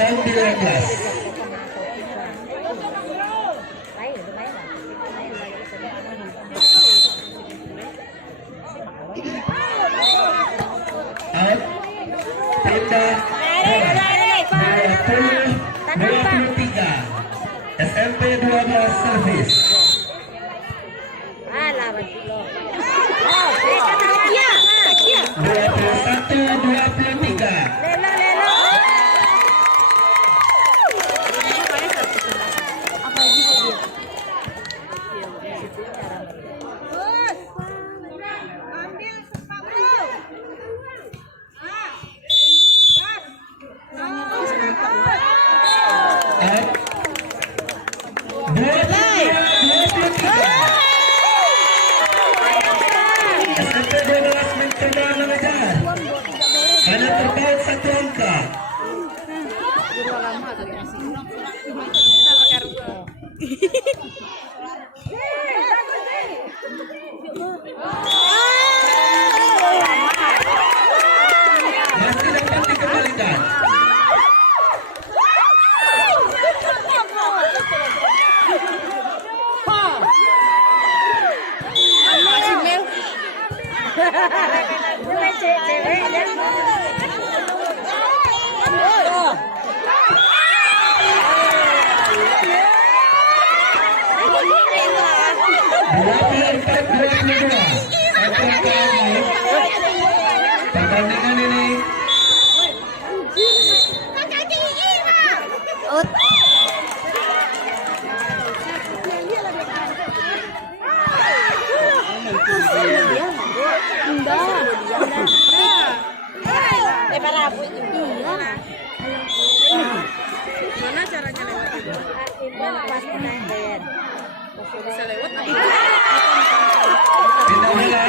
19. Out. Pindah bola 23. SMP 12 servis. Alah, 21-23. SMP 12 mencoba mengejar. Hanya terpaut 1 angka. Masih dapat dikembalikan. Pertandingan ini Mana caranya lewat? Bisa lewat? pindah bola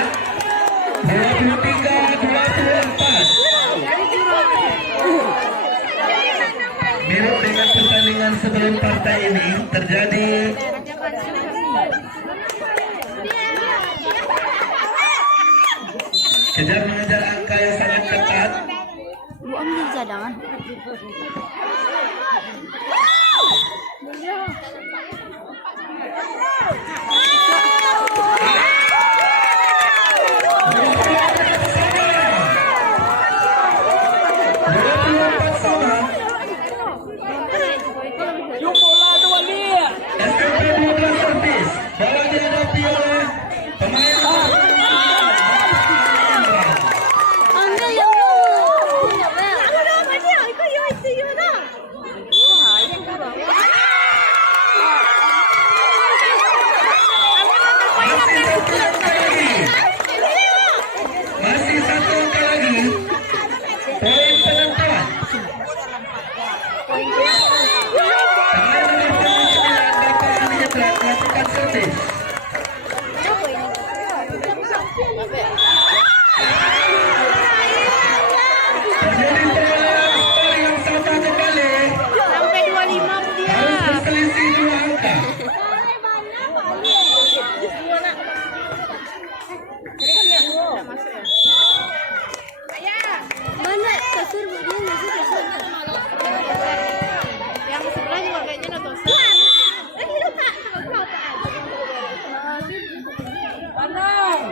23-24. Mirip dengan pertandingan sebelum partai ini terjadi kejar mengejar angka yang sangat ketat. Bu ambil cadangan. SMP 12 servis, bola dihadapi oleh pemain masih 1 angka lagi. Poin penentuan. Pemain nomor 9 Bapak Ali Jedrak melakukan servis. Terjadi perolehan skor yang sama kembali. Sampai 25 dia. Harus berselisih 2 angka. Mana kasur dia masuk kasur. Yang sebelah juga kayaknya natosa. Pandang.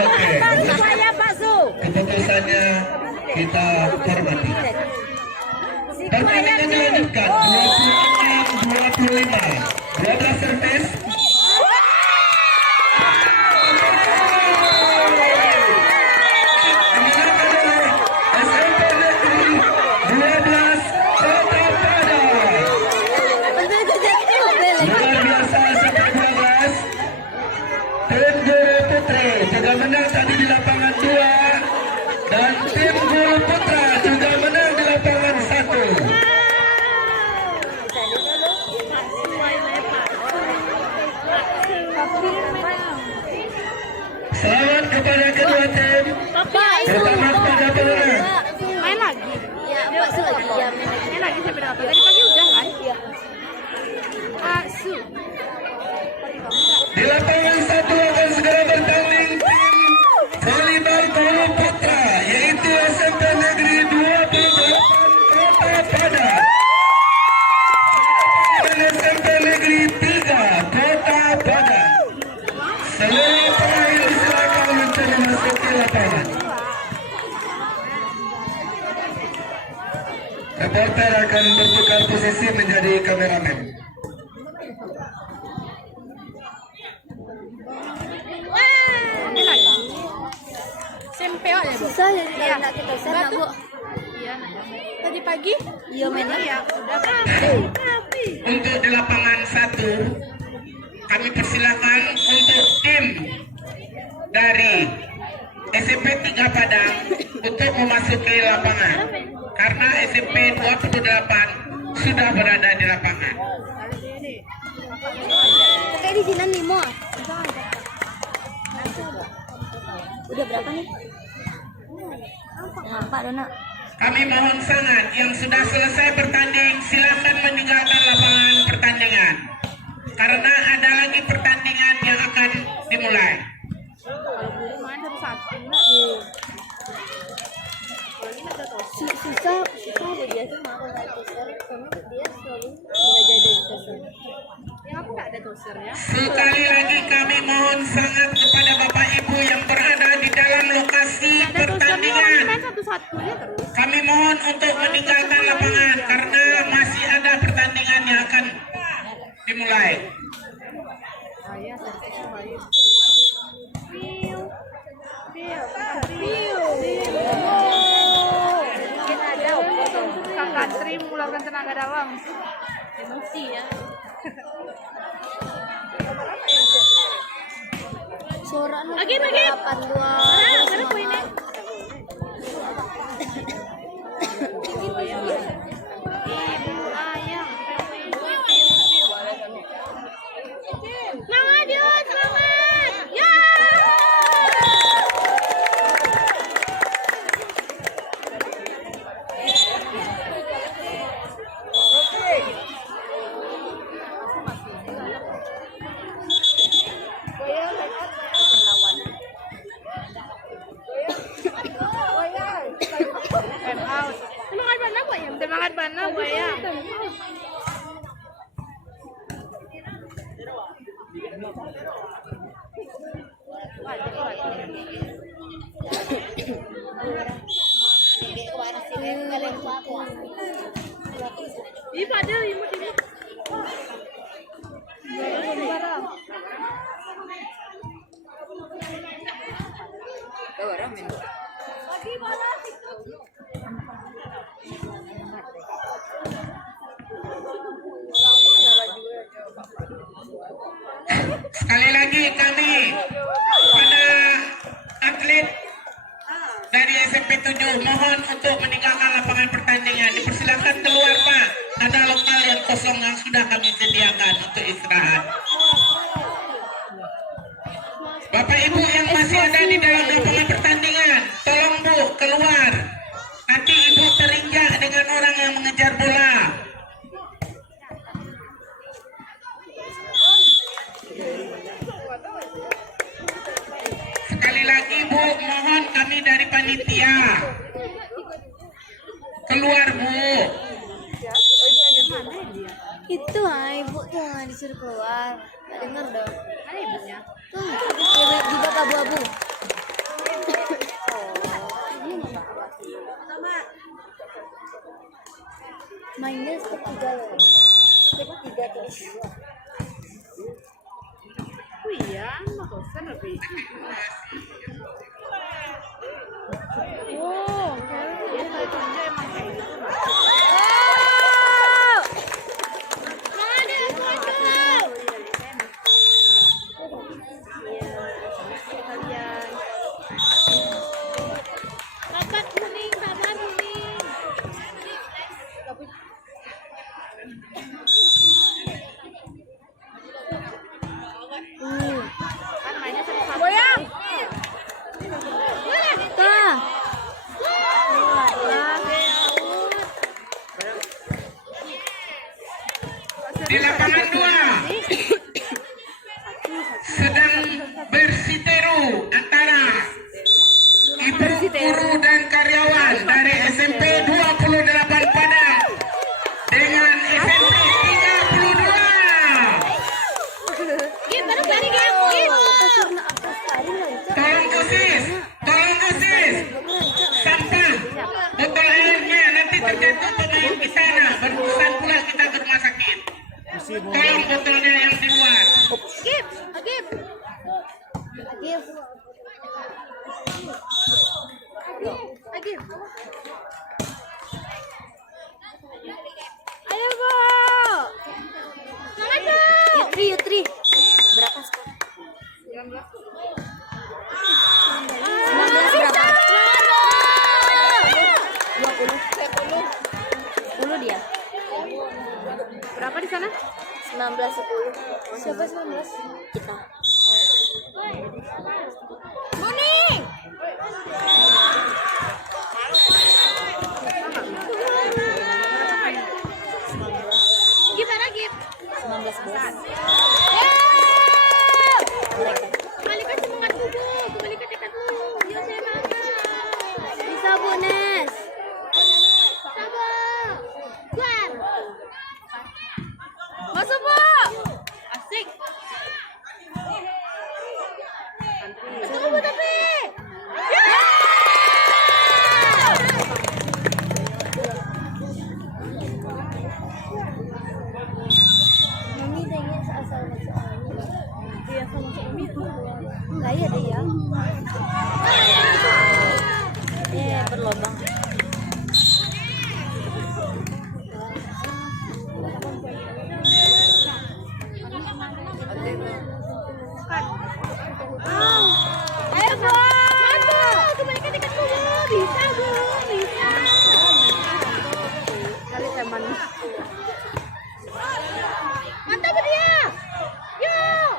Oke, keputusannya kita hormati. Pertandingan dilanjutkan 26-25. 12 servis. SMP Negeri 12 Kota Padang. Luar biasa SMP 12. Tim Guru Putri juga menang tadi di lapangan 2 dan tim Guru Putra juga menang di lapangan 1. Pertama pada pemenang. Main lagi. Iya, bakso lagi. Iya, Main lagi sampai berapa? Tadi pagi udah kan? Iya. Asu. Di lapangan 1 akan segera bertanding tim volleyball gawang putra, yaitu SMP Negeri 28 Kota Padang dan SMP Negeri 3 Kota Padang. Seluruh pemain disilakan mencoba masuk ke lapangan. Reporter akan bertukar posisi menjadi kameramen. Main lagi. Sempeo ya, Bu? susah jadi Iya. anak kita sana, Bu. Iya. Tadi pagi? Iya, mainnya. Ya, udah kan. Untuk di lapangan 1 kami persilakan untuk tim dari SMP 3 Padang untuk memasuki lapangan karena SMP 28 sudah berada di lapangan. Kayak di sini Nimo. Udah berapa nih? Nampak Dona. Kami mohon sangat yang sudah selesai bertanding silakan meninggalkan lapangan pertandingan karena ada lagi pertandingan yang akan dimulai. Kalau dulu main satu-satu. Susah ada dia tuh mau naik toser karena dia selalu nggak jadi toser. Ya aku nggak ada doser ya. Sekali lagi kami mohon sangat kepada Bapak Ibu yang berada di dalam lokasi Ada dosernya orang pertandingan. main satu-satunya terus. Kami mohon untuk meninggalkan lapangan karena masih ada pertandingan yang akan dimulai. Saya terus main. Mungkin ada kakak Tri mengeluarkan tenaga dalam. Emosi ya. Suara Lagi, lagi. 82. Mana poinnya? Ibu ayam. Semangat Yun, semangat. Ya. Time out. Semangat mana Bu Ayam? Semangat mana Bu Ayam? Ih, Fadil, imut. Sekali lagi kami pada atlet dari SMP 7 mohon untuk meninggalkan lapangan pertandingan. Dipersilakan keluar Pak. Ada lokal yang kosong yang sudah kami sediakan untuk istirahat. Bapak Ibu yang masih ada di dalam lapangan pertandingan, tolong Bu keluar. Nanti Ibu terinjak dengan orang yang mengejar bola. Sekali lagi Bu, mohon kami dari panitia keluar Bu. Itu ibu tuh nggak disuruh keluar. Nggak dengar dong. Mana ibunya? Tuh di bak abu-abu. Mainnya sepertiga loh. Sepertiga terus. Oh iya, mau bosan lebih. Oh, dia kerja emang kayak gitu. Babat kuning. Kan mainnya satu-satu. Goyang. Kak, Tolong kusis, sampah, botol airnya nanti terjatuh pemain di sana, berurusan pula kita ke rumah sakit. Tolong botolnya yang di luar. Ayo, Bu. Semangat, Bu. Yutri. Berapa skor? 19 berapa? 20. 10 dia. Berapa di sana? 19 10. Siapa 19? Kita. Morning. Gimana, Gip? 19 11. Kembalikan semangat dulu, kembalikan tekadmu. Yuk, semangat. Bisa, Bu Nes. Sabo. Keluar. Masuk, Bu. Asik. Tunggu, Bu, tapi. Mami pengen asal masuk angin. Dia sama Umi tuh. Lah iya deh ya. Berlobang. Ayo, Bu. Kembalikan tiket dulu. Bisa, Bu. Bisa. Kali teman. Mantap dia. Yuk.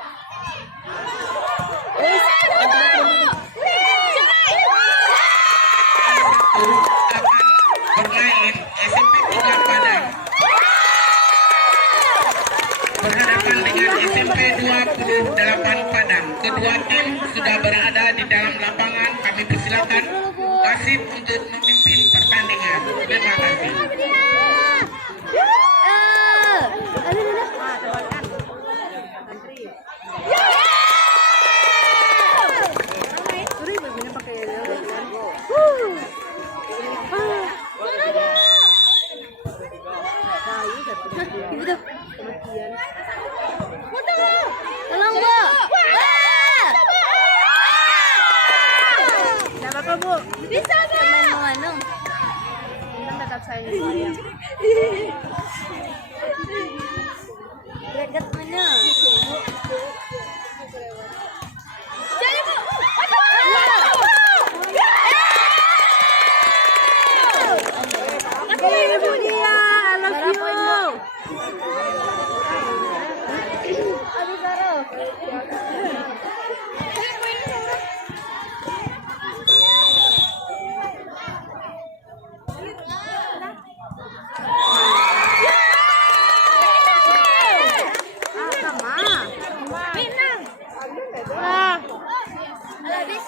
Bermain SMP 3 Padang berhadapan dengan SMP 28 Padang. Kedua tim sudah berada di dalam lapangan. Kami persilakan wasit untuk memimpin pertandingan. Terima kasih. Suri bajunya pakai Tolong, Bu. Tidak apa-apa, Bu. Bisa, Bu. Main mengandung. Kita tetap sayang. Greget mana? Jadi, Bu. Ibu dia, I love you. Aduh, Karo. Minang. Lah. Habis.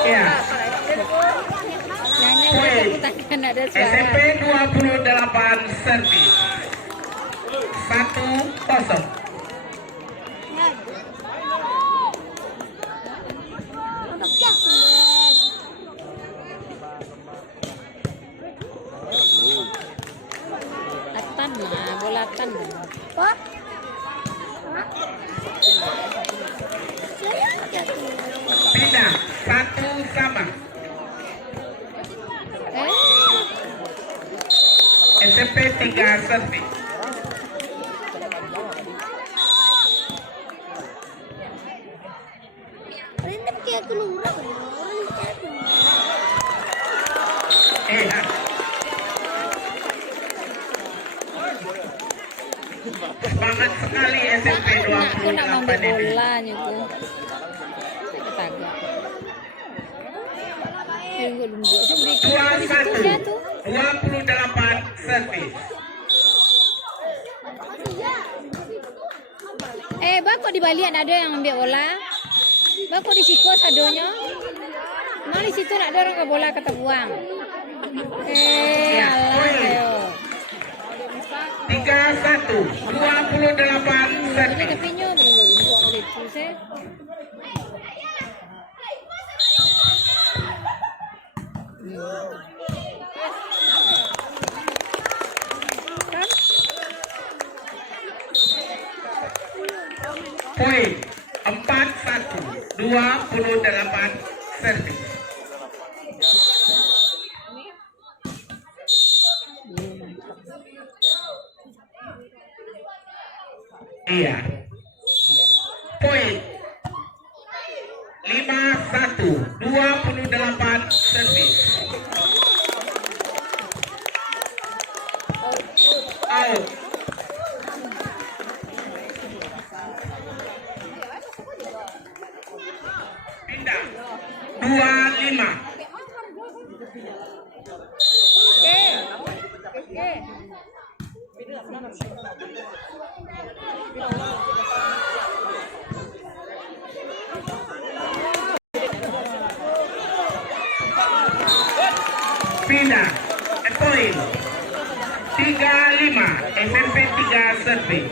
Ya. Poin Ada SMP 28 servis 1-0. Latan mah, bolatan. Pak? Pindah 1-1. SMP 3 servis. Rindam kayak keluar. Semangat sekali SMP 28 ini. Bola nyuku. Ketaga. Tunggu dulu. 21 28 servis. Bang kok di Bali ada yang ambil bola? Bang kok di Siko sadonya? Emang di situ nak dorong ke bola kata buang. Ya, Alah poin. ayo. 31, 28 Ini servis. tapi nyo belum buang boleh tu saya. Kan? Poin 41, 28 servis. Iya. Poin 51, 28 servis. Out. Pindah 25. Oke. Pindah. Poin 35, SMP 3 servis.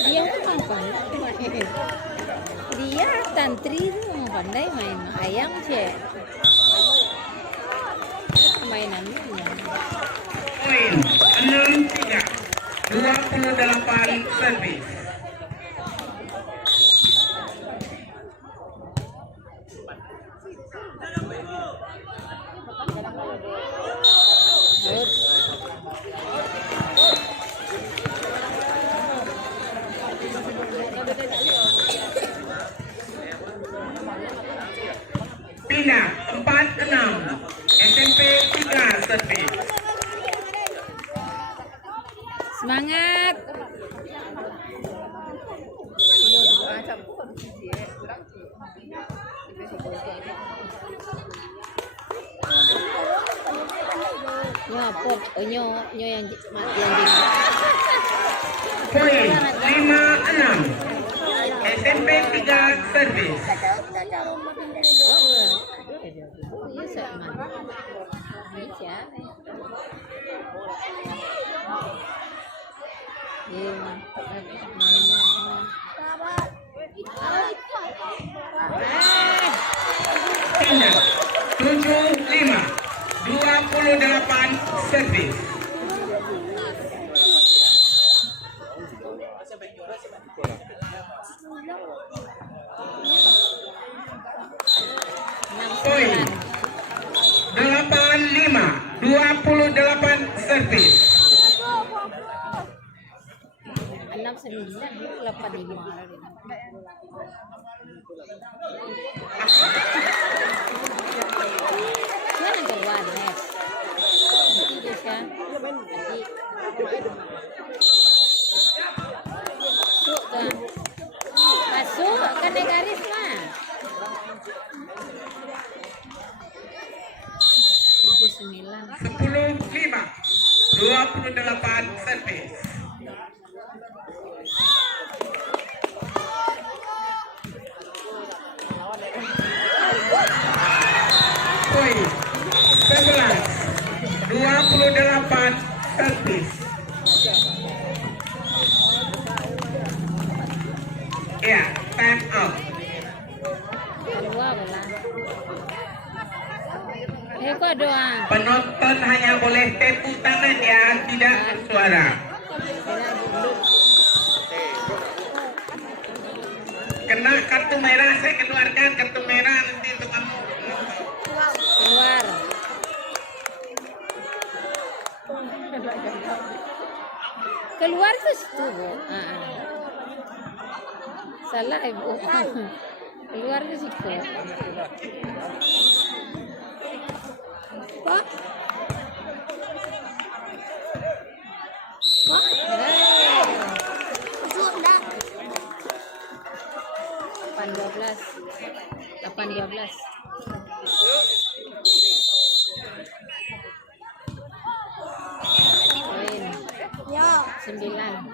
Dia tuh memang pandai. Dia tantri tuh memang pandai main ayam sih. Mainannya dia. Poin 63, 28 servis. Pindah 46, SMP 3 servis. Semangat. Ya, pot, nyo yang Poin 56, SMP 3 servis. Iya, sama. Ini siapa? Iya, Pindah 75, 28 servis. Poin 85, 28 servis. 6985. Yan ang gawa, Nes. Hindi siya. Adi. Masuk kan. Masuk kan ada garis mah. 79. 10-5, 28 servis. Poin 11, 28 servis. Ya, time out. Kedua belah. Kok doang. Penonton hanya boleh tepuk tangan ya, tidak bersuara. Kena kartu merah, saya keluarkan kartu merah nanti untuk kamu. Keluar. Keluar ke situ, Bu. Salah, Ibu. Keluar ke situ. Pak. Pak. 8-12. Poin. Ya. 9.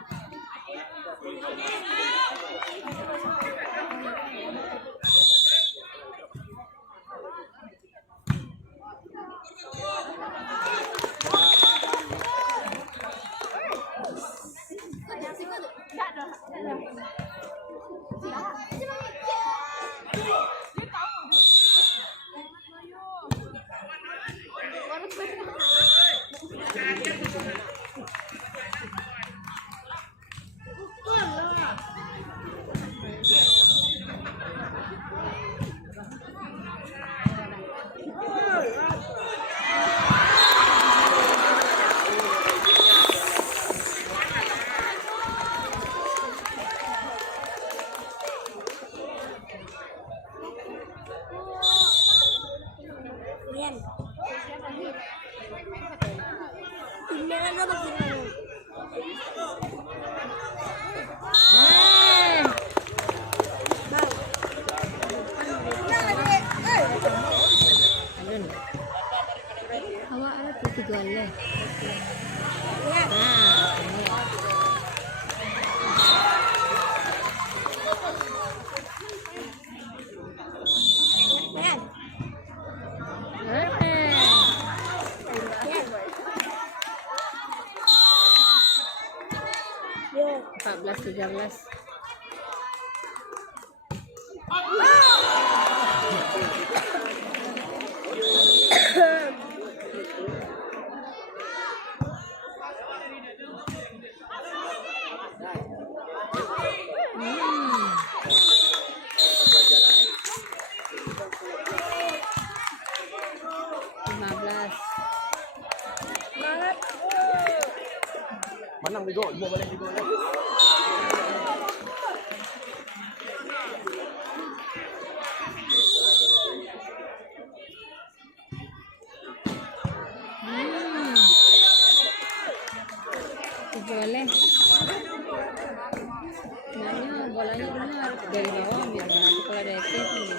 Yan. Tingnan na mag-ilan. Awak ada tu 3 le. Yan. Yo. 14-13. Menang Bigo, 5 balik Bigo. Boleh. Makanya bolanya benar dari bawah biar nanti kalau ada ekses gitu.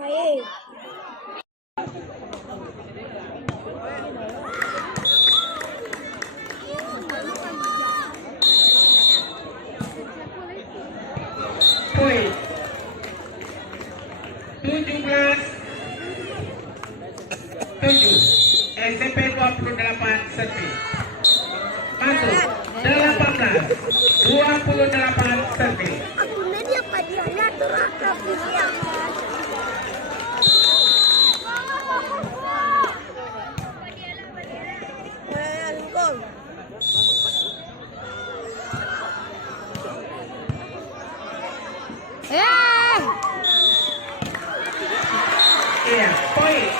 Baik. Poin 17 7 SMP 28 Servi masuk 18 28 Servi. Aku media padiannya terakrab di siang. Gol. Iya, poin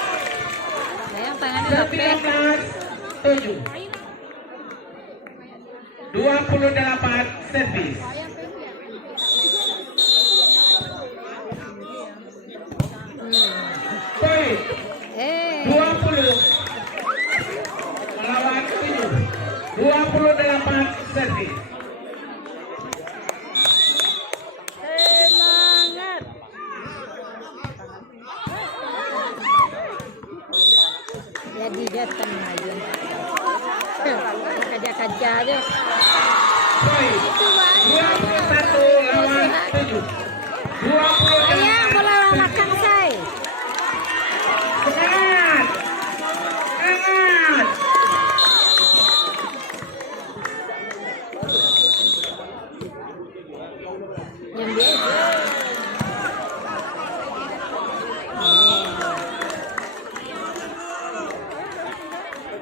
Sayang tangannya lapis. 19 7 28 servis. Poin 20 melawan 7 28 servis. Semangat. Jadi datang aja. Kerja-kerja aja. Poin 21 lawan 7 Ayang 28. bola belakang saya. Semangat, semangat. Yang biasa.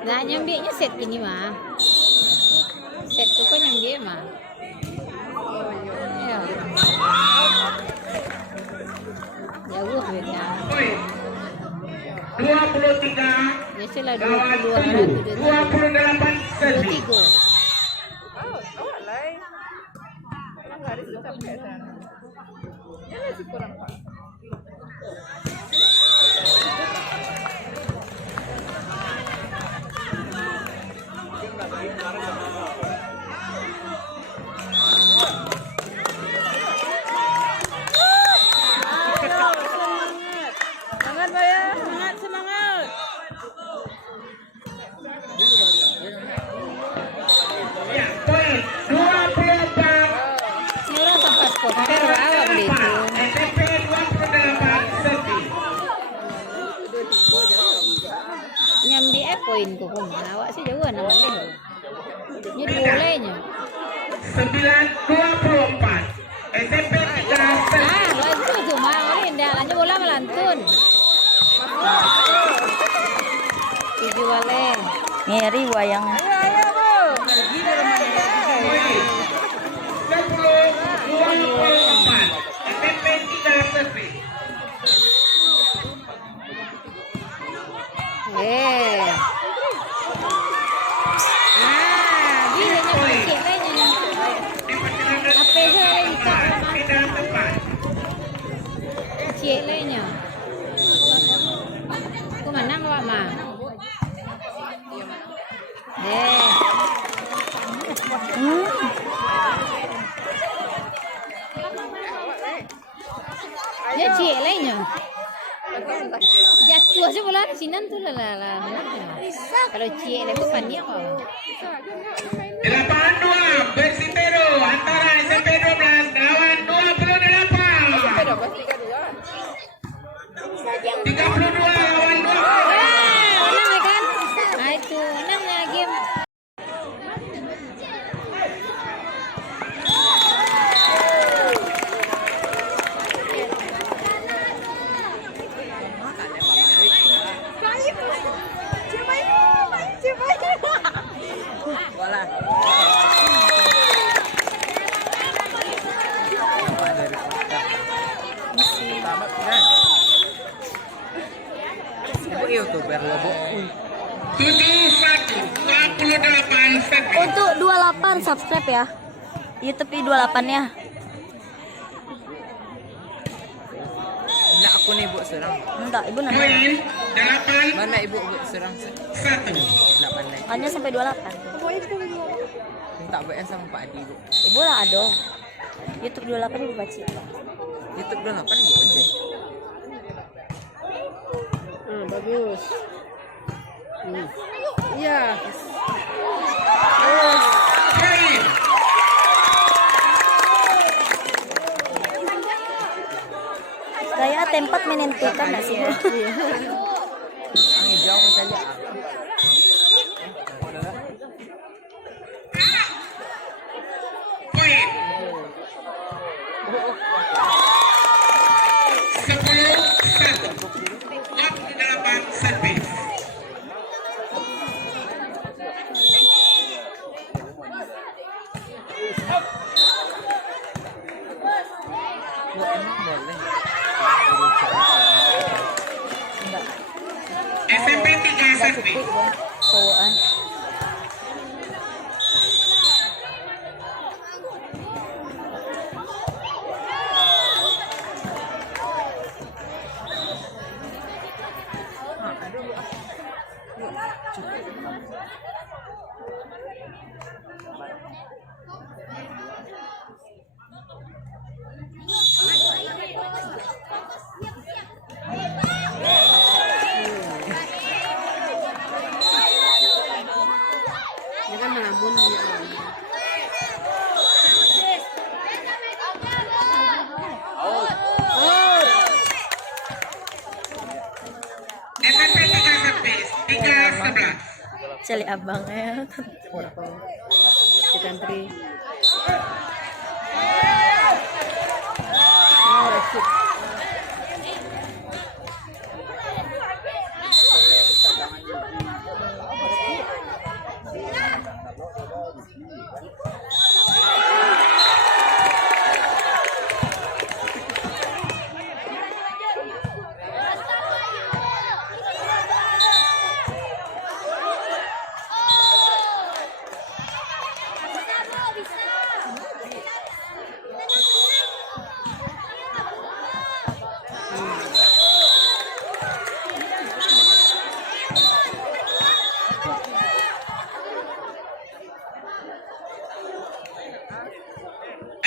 Nah, nyambinya set ini mah. Set tu kan nyambi mah. Ya. Jauh beda. Poin 23 Biasalah lawan 22 7 28 servis. 23. Semangat, Baya. Semangat, semangat. Ya, poin 24 Ini orang tempat poker awak beli itu. SMP 28 servis. Nyambi poin ko kung awak sih jauh nama boleh. Ini bolehnya. 9-24 SMP 3 servis. Lantun tu mah, ini dah lanjut bola melantun. Tujuh wale. Ini dari wayang. Poin 10-24 SMP 3 servis. Bila nak sikit lah. Dipersilakan Apa saya lagi tak cie lainnya. Kau mana bawa ma? Ya cie lainnya. Jatuh aja bola sinan tuh lah. Kalau cie itu panjang apa? 82 bersitero antara SMP 12 lawan 28. 32 lawan 2. Menang ya kan? Nah itu menang ya game. YouTuber lo, Bu. 28 set. Untuk 28 subscribe ya. YouTube 28-nya. Nak aku nih Bu serang. Enggak, ibu nanya. Poin 8 Mana ibu Bu serang? 1. Nak pandai. Hanya sampai 28. Minta WA sama Pak Adi Bu. Ibu lah ado. YouTube 28 ibu baca. YouTube 28 Bu aja. Bagus. Iya. Poin. Saya tempat menentukan nggak sih bu? Angin jauh kita lihat. Poin. 10-1. 28 servis. Bu emang boleh. SMP 3 servis. Cowokan. Dia kan namun dia. SMP 3 servis. 3-11. Celi abangnya. Kita antri.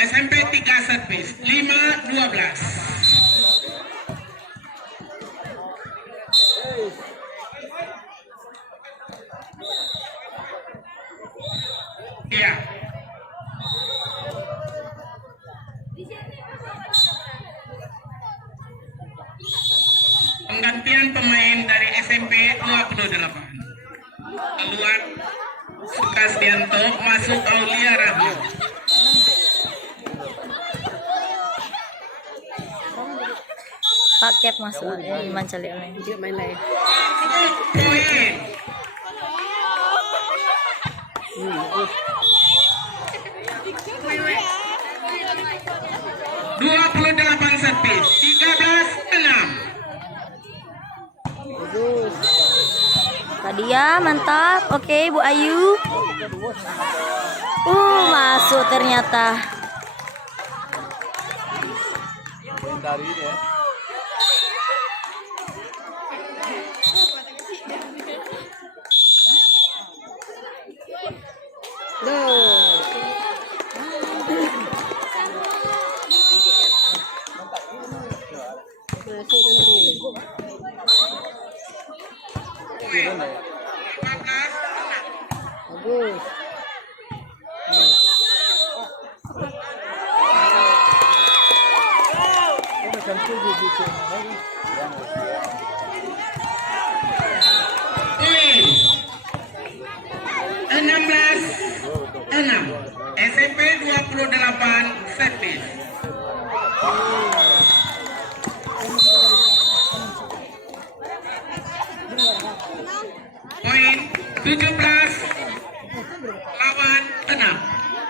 SMP 3 servis. 5-12. Iya. Penggantian pemain dari SMP 28. Keluar Sukasdianto, masuk Aulia Rahma. Pak Kep masuk. Iman celi oleh. Dia main lain. Poin. Dua 28 servis. 13-6. Tadi ya mantap. Oke Bu Ayu. Masuk ternyata. Dari ini ya. Bagus. Poin 16-6. SMP 28 servis. Poin 17 lawan 6.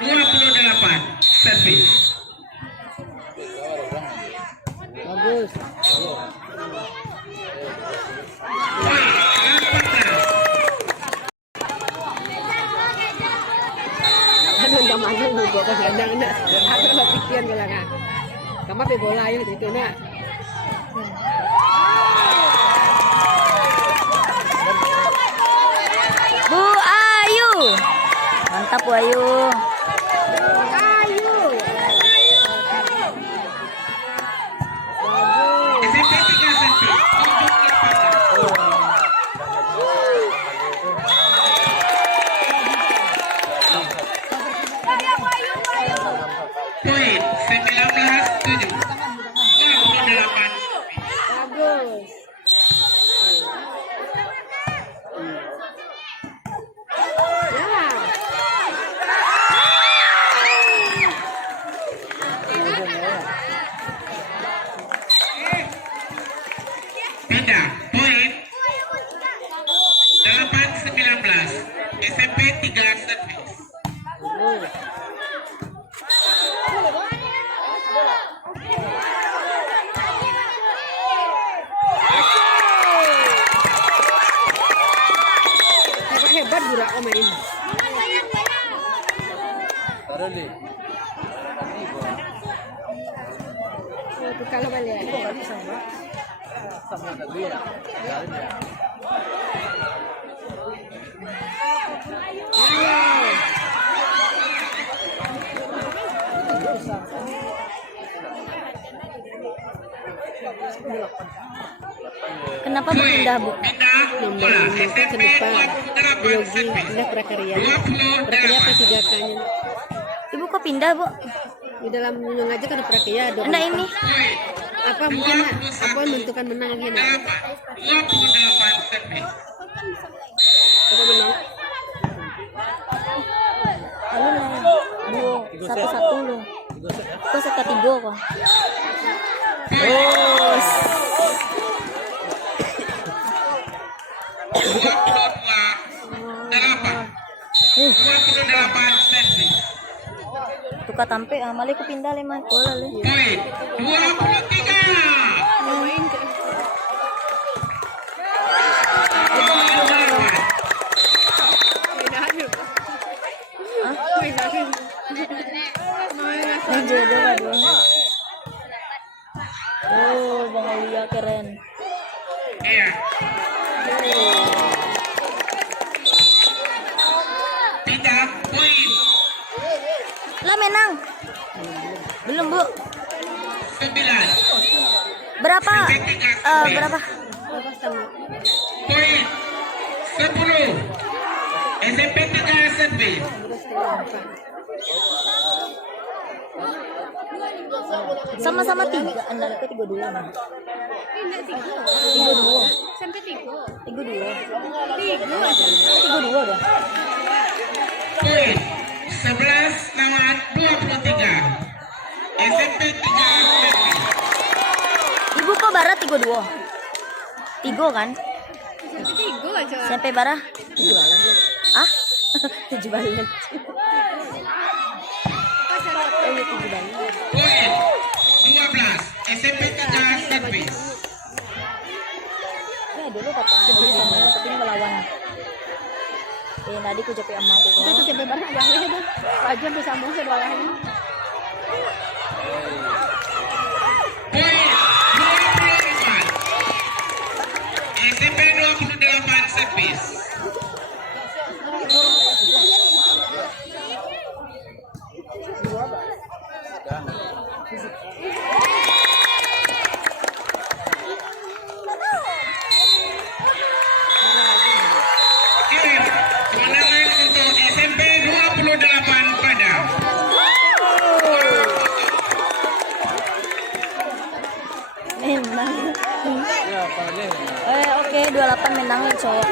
28 servis. Bagus. Poin 18. Ano ang gamanang mo ko kadang na. Ako na pikir ko lang. Kama pe bola yun dito na. Bu Ayu. Mantap Bu Ayu. SMP 3 servis. 7-8. Poin 19-7. 28. Bagus. Pindah. Poin 8-19. SMP 3 servis. Hebat burak kau main. Itu kalau balik. Kenapa berpindah Bu? Pindah bola. SMP 28 servis. Pindah prakarya. 28. Prakarya P3K-nya. Ibu kok pindah Bu? Di dalam Nyung aja kan ada prakarya ada. Nah ini. Poin Apa mungkin apa menentukan menang lagi nak? 28 servis. Apa menang? Lalu nih. Duo. 1-1 lu. Kok sekatigo kok. Oh. 28 servis. Tuka tampe amale ko pindah 5 bola le. Poin 23. Main jodoh aduh. Oh, Bang Aulia keren. Iya. Pindah poin Lah menang. Belum Bu. 9. Berapa? Berapa? Poin 10. SMP 3 servis. Sama-sama 3. Anak ko 3-2. 3-2. Sampai 3. 3-2. 3 aja. 3-2 dah. Poin 11 lawan 23. SMP 3 servis. Ibu kok Bara 3-2? 3 kan? Sampai 3 aja. Sampai Bara 7 balan. Ah? 7 balan. Poin 12. SMP 3 servis. Ya dulu kata aku sama tapi melawan. Tadi ku capek sama aku. Itu sampai Bara agak itu. Aja bisa mau sebelahnya. Poin 24. SMP 28 servis. Padang. Menang. Ya, boleh. Oke, 28 menang ya cowok.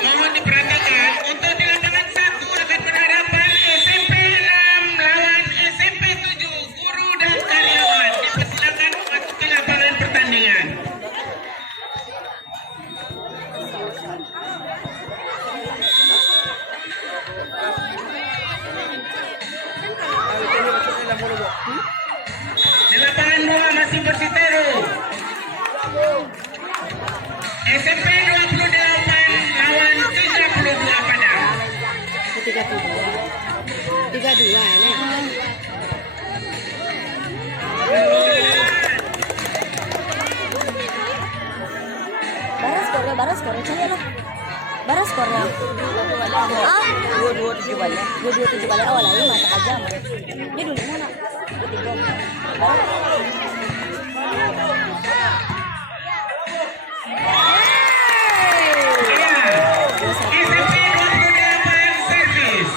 Mohon diperhatikan untuk di lapangan 1 akan berhadapan SMP 6 lawan SMP 7 guru dan karyawan. Dipersilakan memasuki lapangan pertandingan. Di lapangan 2 masih bersiteru. SMP 28 lawan 32 Padang. 32 ini. Baras skornya coba lah. Baras skornya. Ah, 2-2 balik. 27 kali awal lagi mata aja. Ini dulu mana? SMP 28 servis.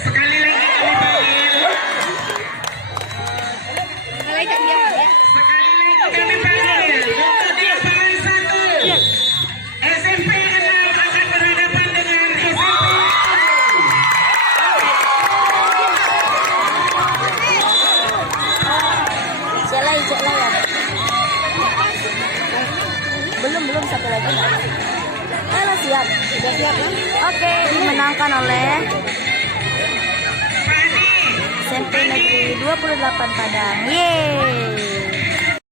Sekali lagi kami panggil. Sekali lagi kami panggil. Untuk di lapangan 1 SMP 6 akan berhadapan dengan SMP 7. Cek lah ya. Belum satu lagi nak. Lah siap. Sudah siap kan? Oke, dimenangkan oleh Fani. SMP Negeri 28 Padang. Yeay.